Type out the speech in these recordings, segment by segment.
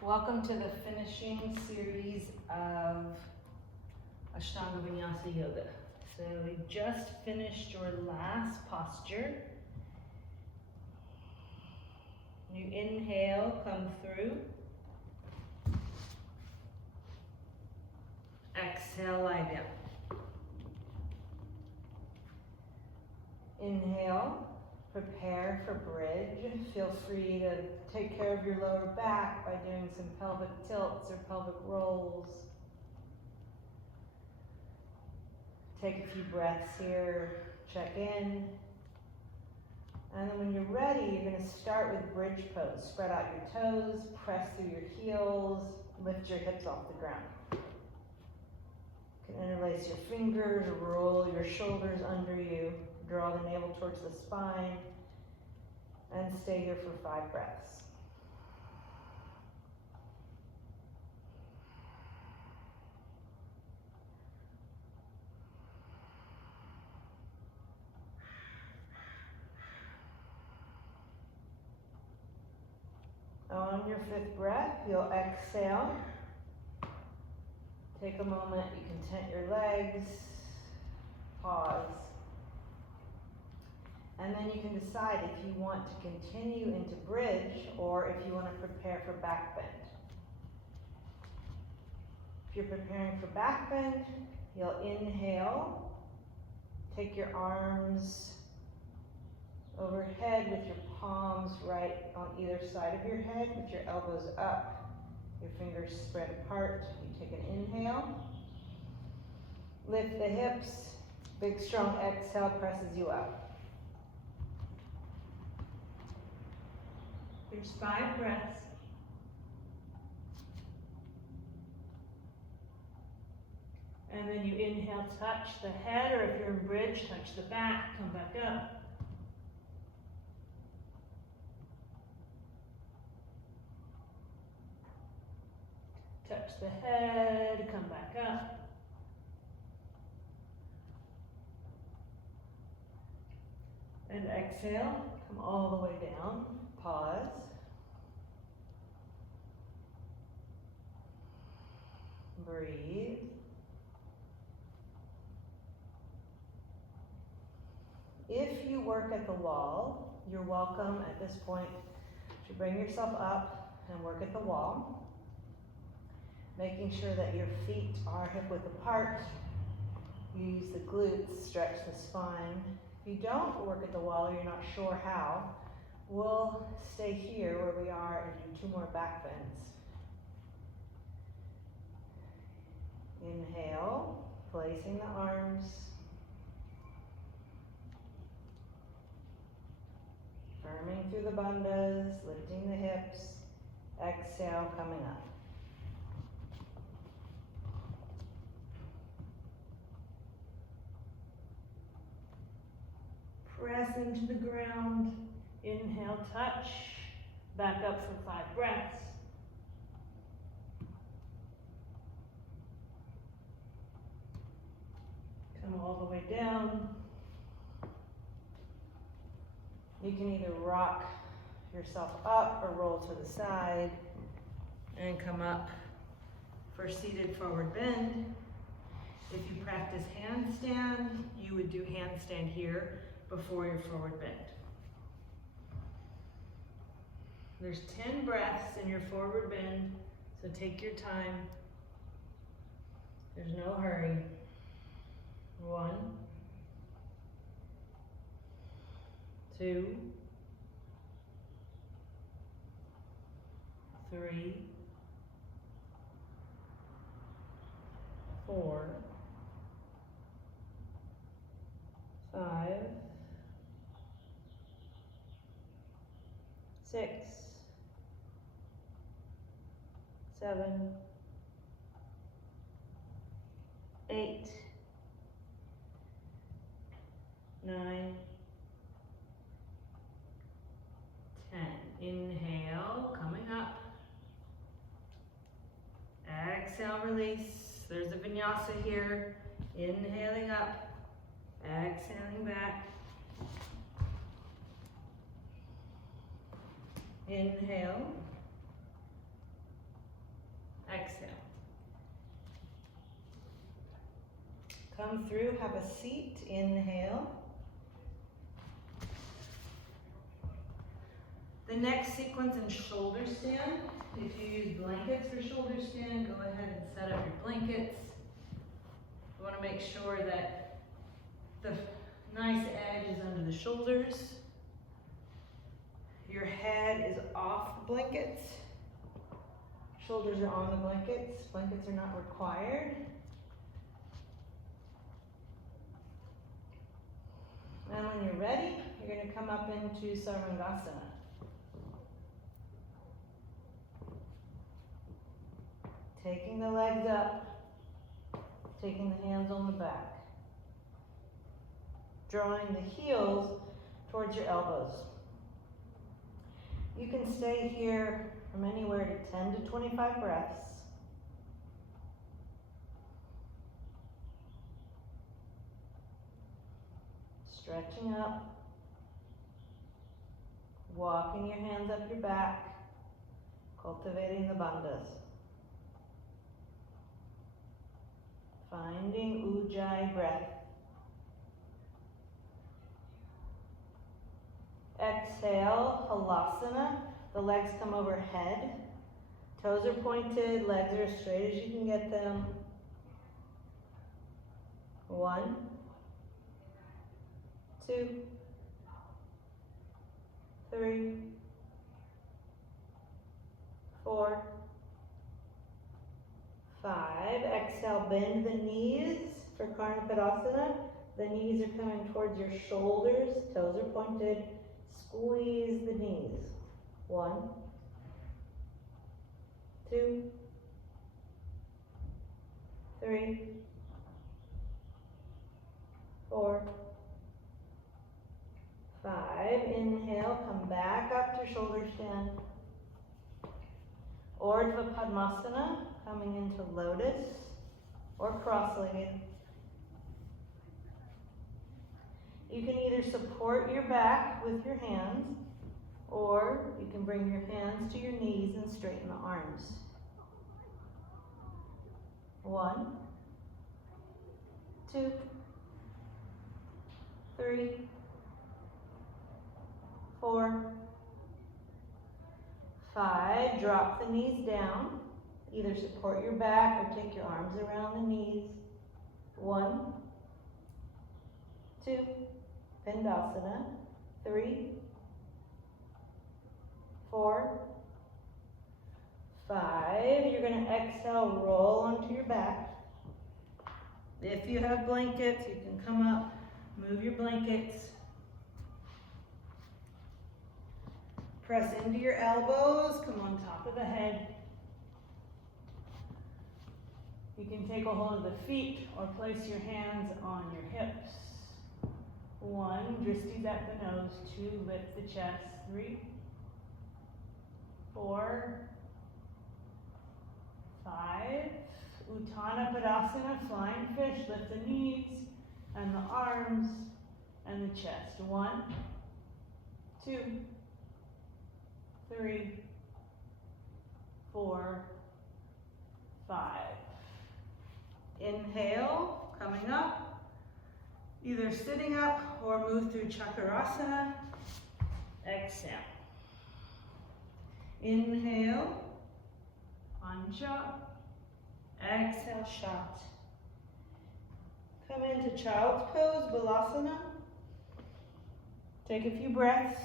Welcome to the finishing series of Ashtanga Vinyasa Yoga. So we just finished your last posture. You inhale, come through. Exhale, lie down. Inhale, prepare for bridge. Feel free to take care of your lower back by doing some pelvic tilts or pelvic rolls. Take a few breaths here, check in. And then when you're ready, you're going to start with bridge pose. Spread out your toes, press through your heels, lift your hips off the ground. You can interlace your fingers, roll your shoulders under you, draw the navel towards the spine, and stay here for 5 breaths. On your 5th breath, you'll exhale. Take a moment, you can tent your legs, pause. And then you can decide if you want to continue into bridge or if you want to prepare for back bend. If you're preparing for back bend, you'll inhale, take your arms overhead with your palms right on either side of your head with your elbows up, your fingers spread apart. You take an inhale, lift the hips, big strong exhale presses you up. There's 5 breaths. And then you inhale, touch the head, or if you're in bridge, touch the back, come back up. Touch the head, come back up. And exhale, come all the way down, pause. Breathe. If you work at the wall, you're welcome at this point to bring yourself up and work at the wall. Making sure that your feet are hip width apart. You use the glutes, stretch the spine. If you don't work at the wall, you're not sure how, we'll stay here where we are and do 2 more back bends. Inhale, placing the arms. Firming through the bandhas, lifting the hips. Exhale, coming up. Press into the ground. Inhale, touch. Back up for 5 breaths. Come all the way down. You can either rock yourself up or roll to the side and come up for seated forward bend. If you practice handstand, you would do handstand here before your forward bend. There's 10 breaths in your forward bend, so take your time. There's no hurry. 1, 2, 3, 4, 5, 6, 7, 8, 9, 10. Inhale, coming up. Exhale, release. There's a vinyasa here. Inhaling up, exhaling back. Inhale. Exhale. Come through, have a seat, inhale. The next sequence in shoulder stand. If you use blankets for shoulder stand, go ahead and set up your blankets. You want to make sure that the nice edge is under the shoulders. Your head is off the blankets. Shoulders are on the blankets. Blankets are not required. And when you're ready, you're going to come up into sarvangasana. Taking the legs up, taking the hands on the back. Drawing the heels towards your elbows. You can stay here from anywhere to 10 to 25 breaths. Stretching up, walking your hands up your back, cultivating the bandhas. Finding ujjayi breath. Exhale, halasana. The legs come overhead. Toes are pointed, legs are as straight as you can get them. 1, 2, 3, 4, 5. Exhale, bend the knees for Karnapadasana. The knees are coming towards your shoulders, toes are pointed. Squeeze the knees. 1, 2, 3, 4, 5. Inhale, come back up to shoulder stand. Urdhva Padmasana, coming into Lotus or cross-legged. You can either support your back with your hands, or you can bring your hands to your knees and straighten the arms. 1, 2, 3, 4, 5. Drop the knees down. Either support your back or take your arms around the knees. 1, 2, Pindasana. 3, 4, 5. You're going to exhale, roll onto your back. If you have blankets, you can come up, move your blankets. Press into your elbows, come on top of the head. You can take a hold of the feet or place your hands on your hips. 1, dristis at the nose. 2, lift the chest. 3, 4, 5. Uttana Padasana, flying fish. Lift the knees and the arms and the chest. 1, 2, 3, 4, 5. Inhale, coming up, either sitting up or move through Chakrasana. Exhale. Inhale, Ancha. Exhale, Shat. Come into Child's Pose, Balasana. Take a few breaths.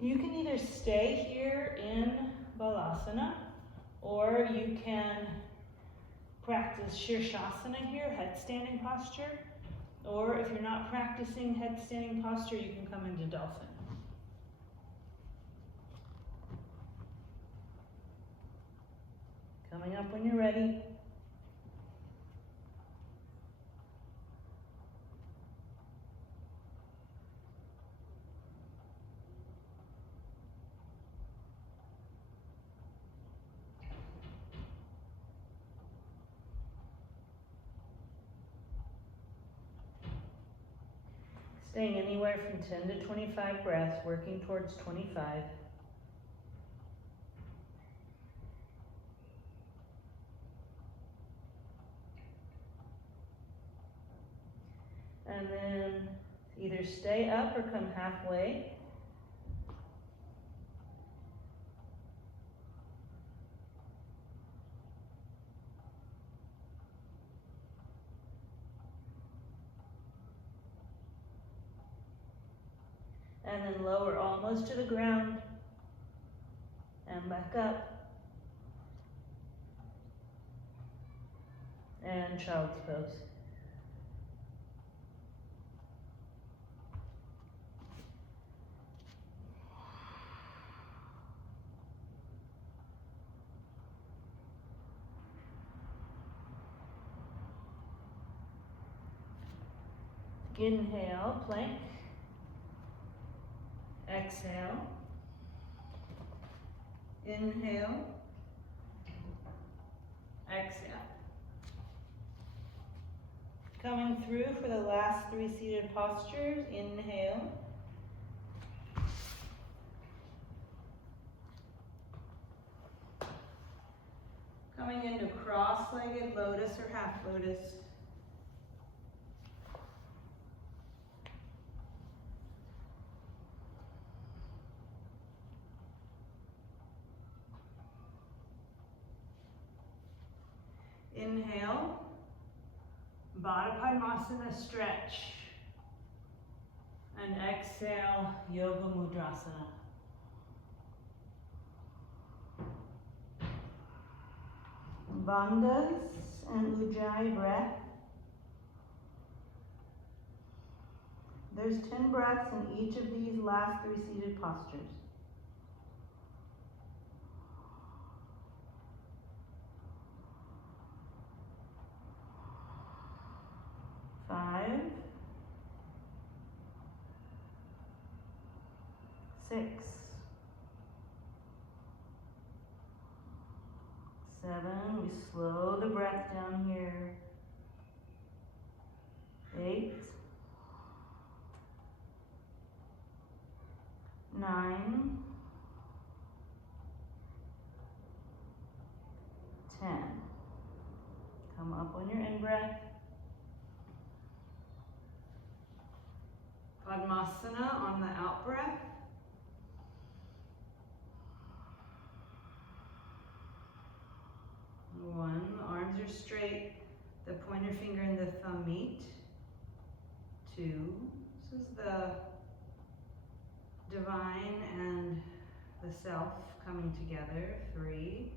You can either stay here in Balasana, or you can practice Sirsansana here, headstanding posture. Or if you're not practicing headstanding posture, you can come into dolphin. Coming up when you're ready. Staying anywhere from 10 to 25 breaths, working towards 25. And then either stay up or come halfway. And then lower almost to the ground and back up. And child's pose. Inhale, plank. Exhale. Inhale. Exhale. Coming through for the last 3 seated postures. Inhale. Coming into cross-legged lotus or half lotus. Inhale, Baddha Padmasana stretch, and exhale, Yoga Mudrasana. Bandhas and Ujjayi breath. There's 10 breaths in each of these last 3 seated postures. Five, 6, 7, we slow the breath down here. 8, 9, 10. Come up on your in-breath. Padmasana on the out-breath. One, the arms are straight, the pointer finger and the thumb meet. 2, this is the divine and the self coming together. 3,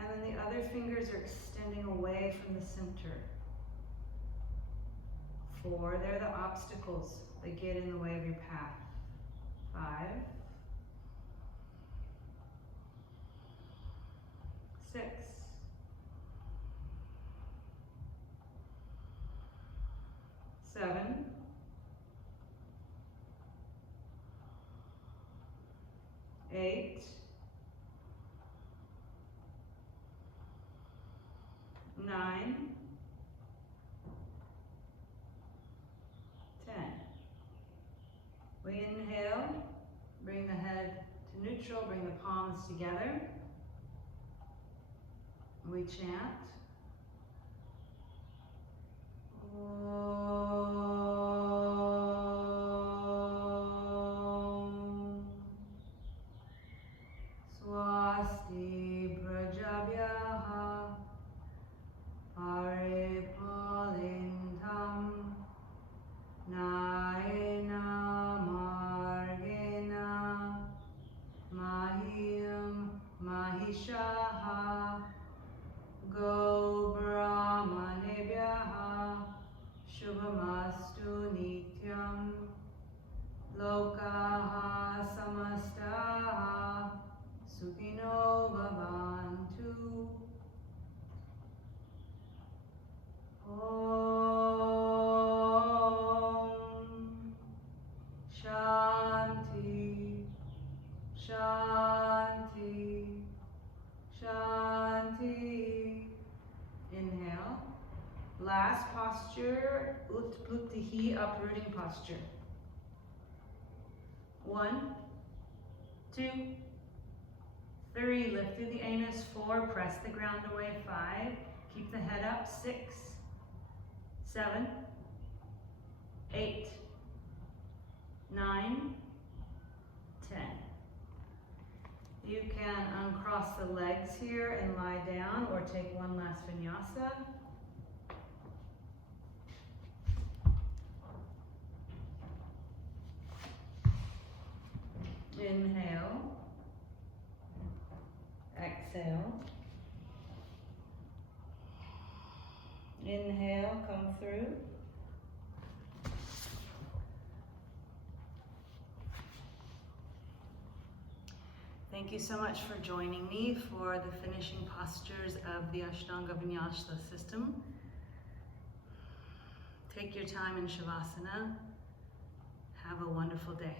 and then the other fingers are extending away from the center. 4, they're the obstacles that get in the way of your path. 5, 6, 7, 8, 9, 10. We inhale, bring the head to neutral, bring the palms together. We chant. Om Swasti Prajabhyaha Paripalintam Naena Margena Mahim Mahishaha Go Utpluktihi, uprooting posture. 1, 2, 3, lift through the anus. 4, press the ground away. 5, keep the head up. 6, 7, 8, 9, 10. You can uncross the legs here and lie down, or take one last vinyasa. Inhale. Exhale. Inhale, come through. Thank you so much for joining me for the finishing postures of the Ashtanga Vinyasa system. Take your time in Shavasana. Have a wonderful day.